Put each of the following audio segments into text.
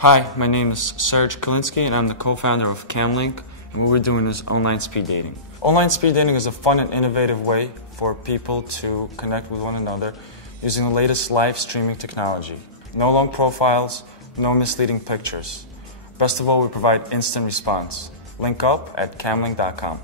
Hi, my name is Serge Kalinskiy and I'm the co-founder of Camlink, and what we're doing is online speed dating. Online speed dating is a fun and innovative way for people to connect with one another using the latest live streaming technology. No long profiles, no misleading pictures. Best of all, we provide instant response. Link up at camlink.com.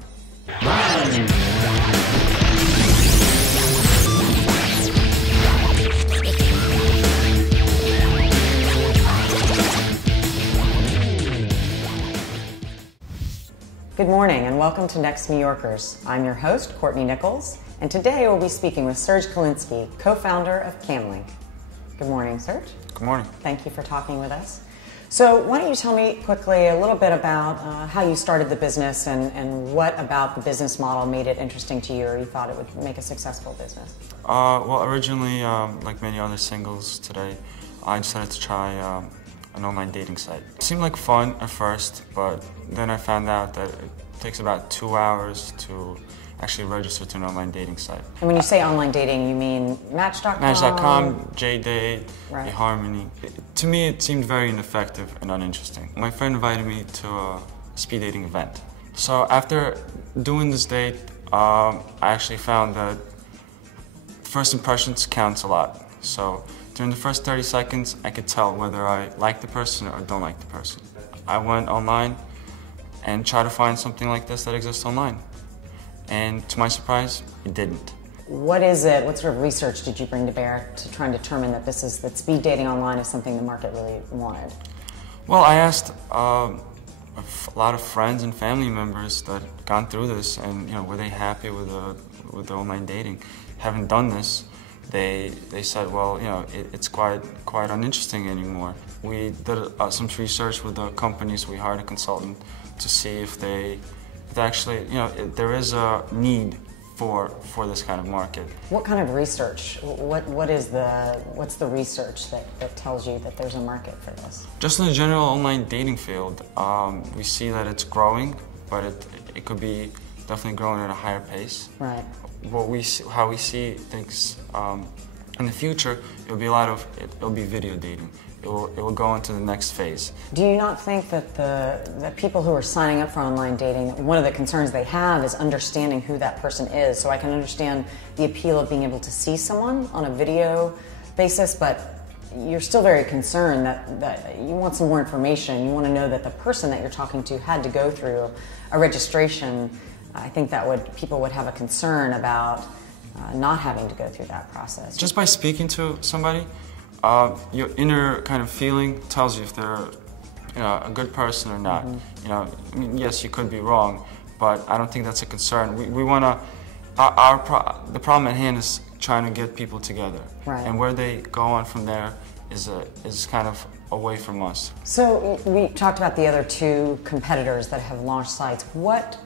Good morning and welcome to Next New Yorkers. I'm your host, Courtney Nichols, and today we'll be speaking with Serge Kalinskiy, co-founder of Camlink. Good morning, Serge. Good morning. Thank you for talking with us. So why don't you tell me quickly a little bit about how you started the business and what about the business model made it interesting to you or you thought it would make a successful business? Well, originally, like many other singles today, I decided to try an online dating site. It seemed like fun at first, but then I found out that it takes about 2 hours to actually register to an online dating site. And when you say online dating, you mean Match.com? Match.com, JDate, right. eHarmony. To me, it seemed very ineffective and uninteresting. My friend invited me to a speed dating event. So after doing this date, I actually found that first impressions counts a lot. So during the first 30 seconds, I could tell whether I like the person or don't like the person. I went online and tried to find something like this that exists online. And to my surprise, it didn't. What is it? What sort of research did you bring to bear to try and determine that that speed dating online is something the market really wanted? Well, I asked a lot of friends and family members that had gone through this, and were they happy with the online dating? Having done this, they said, well, it's quite uninteresting anymore. We did some research with the companies. We hired a consultant to see if actually, there is a need for this kind of market. What kind of research? What's the research that tells you that there's a market for this? Just in the general online dating field, we see that it's growing, but it could be definitely growing at a higher pace. Right. How we see things in the future, it'll be video dating. It will go into the next phase. Do you not think that the people who are signing up for online dating, one of the concerns they have is understanding who that person is? So I can understand the appeal of being able to see someone on a video basis, but you're still very concerned that you want some more information. You want to know that the person that you're talking to had to go through a registration. I think people would have a concern about not having to go through that process. Just by speaking to somebody, your inner kind of feeling tells you if they're a good person or not. Mm-hmm. I mean, yes, you could be wrong, but I don't think that's a concern. We want to. The problem at hand is trying to get people together, right. And where they go on from there is kind of away from us. So we talked about the other two competitors that have launched sites. What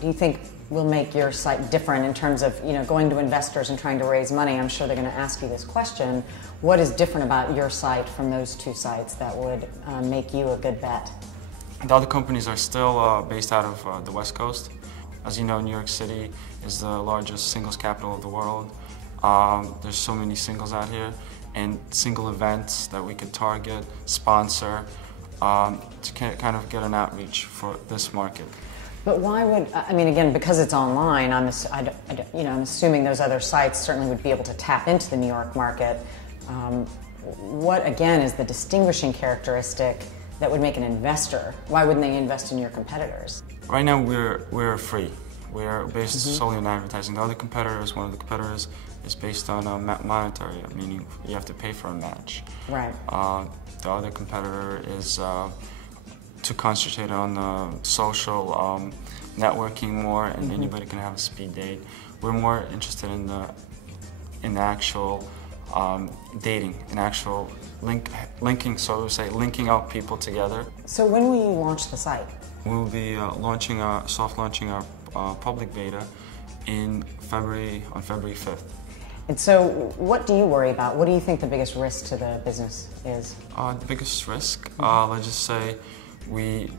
do you think will make your site different in terms of going to investors and trying to raise money? I'm sure they're going to ask you this question. What is different about your site from those two sites that would make you a good bet? The other companies are still based out of the West Coast. As you know, New York City is the largest singles capital of the world. There's so many singles out here, and single events that we could target, sponsor, to kind of get an outreach for this market. But why would, I mean, again, because it's online, I'm assuming those other sites certainly would be able to tap into the New York market. What, again, is the distinguishing characteristic that would make an investor? Why wouldn't they invest in your competitors? Right now, we're free. We're based solely on advertising. The other competitors, one of the competitors, is based on monetary, meaning you have to pay for a match. Right. The other competitor is to concentrate on social networking more, and anybody can have a speed date. We're more interested in the actual dating, in actual linking, so to say, linking up people together. So when will you launch the site? We will be soft launching our public beta on February 5th. And so what do you worry about? What do you think the biggest risk to the business is? The biggest risk, let's just say, we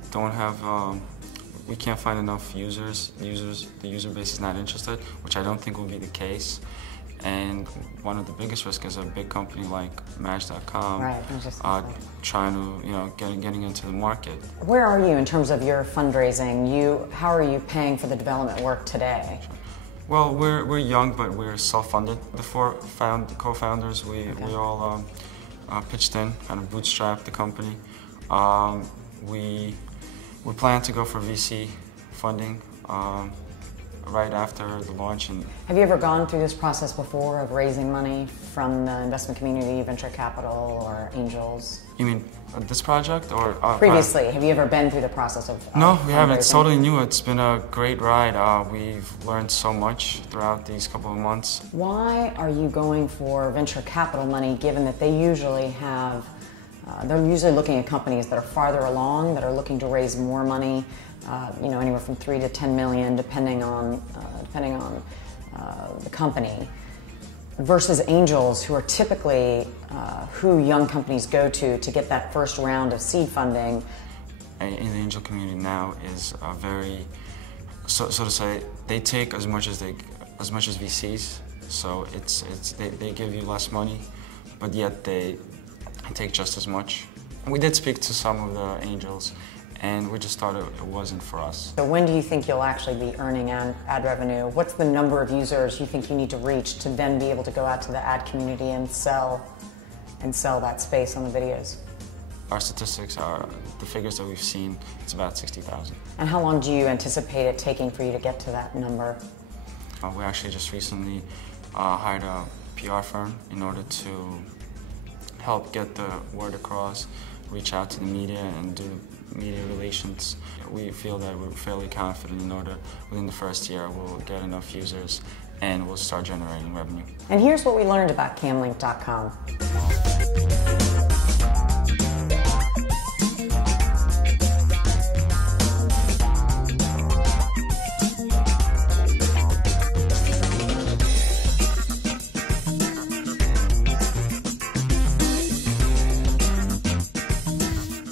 can't find enough users. The user base is not interested, which I don't think will be the case. And one of the biggest risks is a big company like Match.com Right, trying to, getting into the market. Where are you in terms of your fundraising? How are you paying for the development work today? Well, we're young, but we're self-funded. The four co-founders, we all pitched in, kind of bootstrapped the company. We plan to go for VC funding right after the launch. And have you ever gone through this process before of raising money from the investment community, venture capital, or angels? You mean this project or previously? Have you ever been through the process of No, we haven't. It's totally new. It's been a great ride. We've learned so much throughout these couple of months. Why are you going for venture capital money, given that they usually have? They're usually looking at companies that are farther along, that are looking to raise more money. Anywhere from 3 to 10 million, depending on the company, versus angels, who are typically who young companies go to get that first round of seed funding. In the angel community now is very, so to say, they take as much as VCs. So they give you less money, but yet they take just as much. We did speak to some of the angels, and we just thought it wasn't for us. So when do you think you'll actually be earning ad revenue? What's the number of users you think you need to reach to then be able to go out to the ad community and sell that space on the videos? Our statistics are, the figures that we've seen, it's about 60,000. And how long do you anticipate it taking for you to get to that number? We actually just recently hired a PR firm in order to help get the word across, reach out to the media and do media relations. We feel that we're fairly confident within the first year we'll get enough users and we'll start generating revenue. And here's what we learned about camlink.com.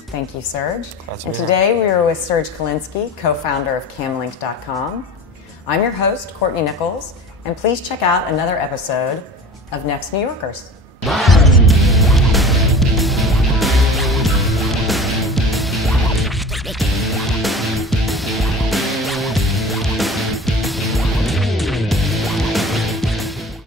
Thank you, Serge. And today we are with Serge Kalinskiy, co-founder of camlink.com. I'm your host, Courtney Nichols, and please check out another episode of Next New Yorkers.